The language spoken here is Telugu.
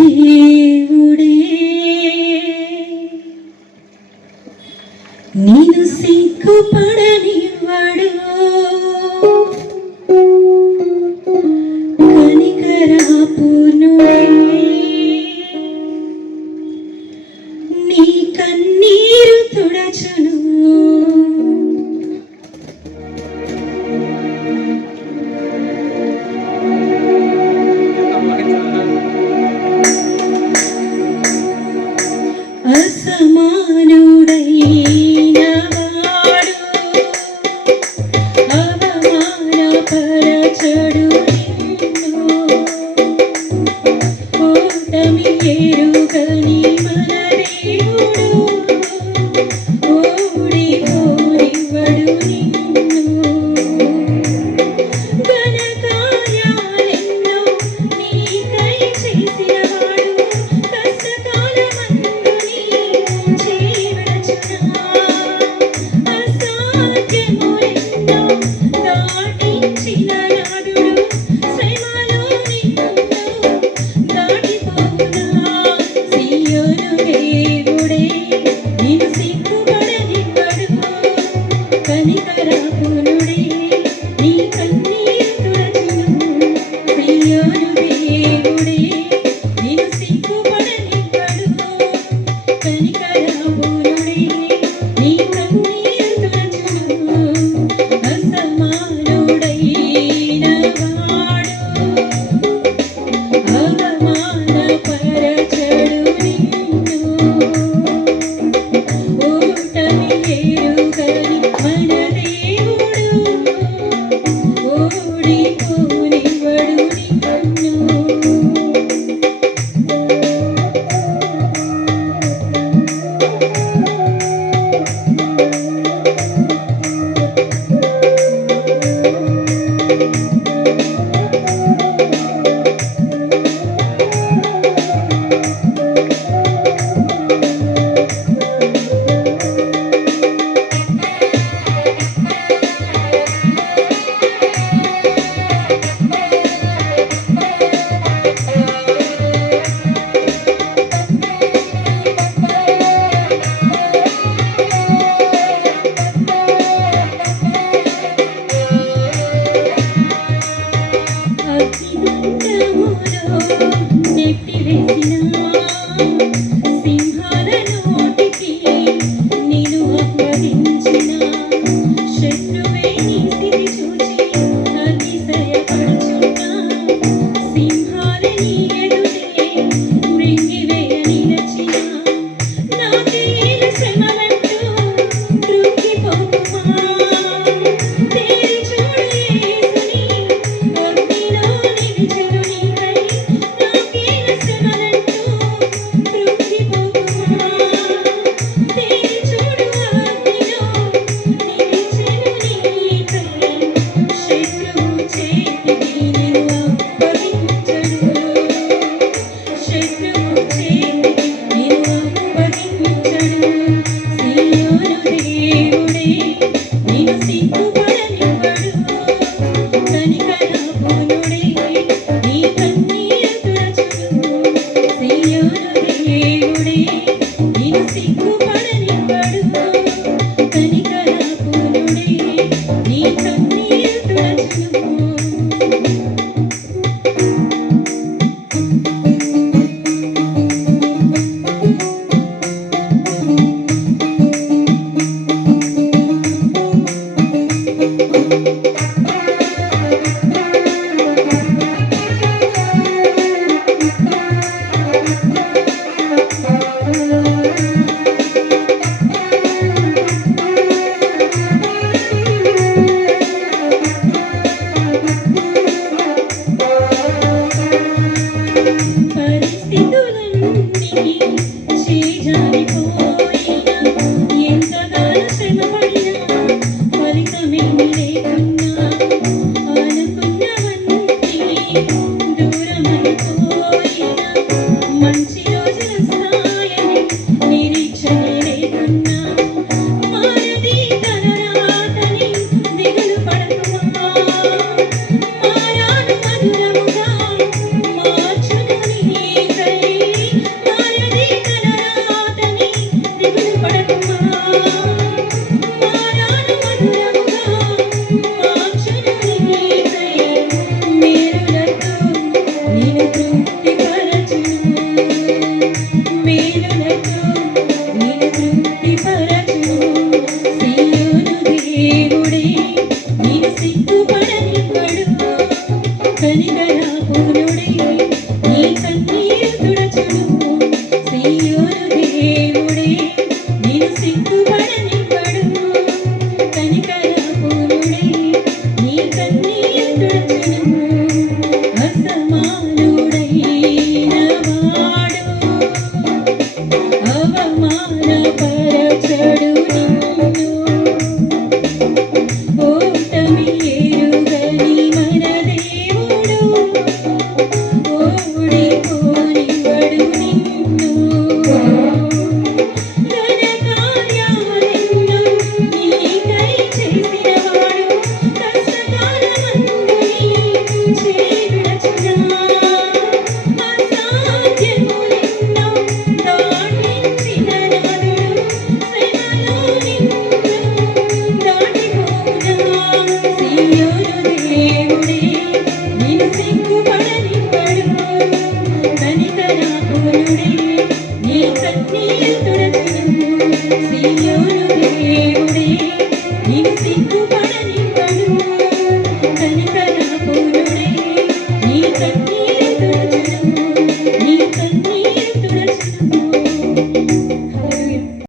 దేవుడే నేను సిగ్గుపడనివ్వడు కనికరాపూర్ణుడే నీ కన్నీరు తుడచును అసమానుడైన వాడు అవమానపరచడు నిన్ను ఓటమి ఎరుగని మన దేవుడు ఓడిపోనివ్వడు నిన్ను ఘనకార్యాలెన్నో నీకై చేసినవాడు కష్టకాలమందు నీ చేయి విడచునా అసాధ్యములెన్నో దాటించిన నాదుడు శ్రమలో నిన్ను దాటిపోవునా సీయోను దేవుడే నిన్ను సిగ్గుపడనివ్వడు కనికరాపూర్ణుడే నీ కన్నీరు తుడచును సీయోను దేవుడే నిన్ను సిగ్గుపడనివ్వడు కనికరాపూర్ణుడే నీ కన్నీరు తుడచును అసమానుడైన వాడు అవమానపరచడు నిన్ను ఓటమి ఎరుగని మన దేవుడు ఓడిపోనివ్వడు నిన్ను నీ కన్నీరు తుడచును సీయోను దేవుడే నిన్ను సిగ్గుపడనివ్వడు కనికరపూర్ణుడే నీ కన్నీరు తుడచును అసమానుడైన వాడు అవమానపరచడు నిన్ను ఓటమి ఎరుగని మన దేవుడు ఓడిపోనివ్వడు నిన్ను ఘనకార్యాలెన్నో నీకై చేసినవాడు కష్టకాలమందు నీ చేయి విడచునా అసాధ్యములెన్నో దాటించిన నాథుడు శ్రమలో నిన్ను దాటిపోవునా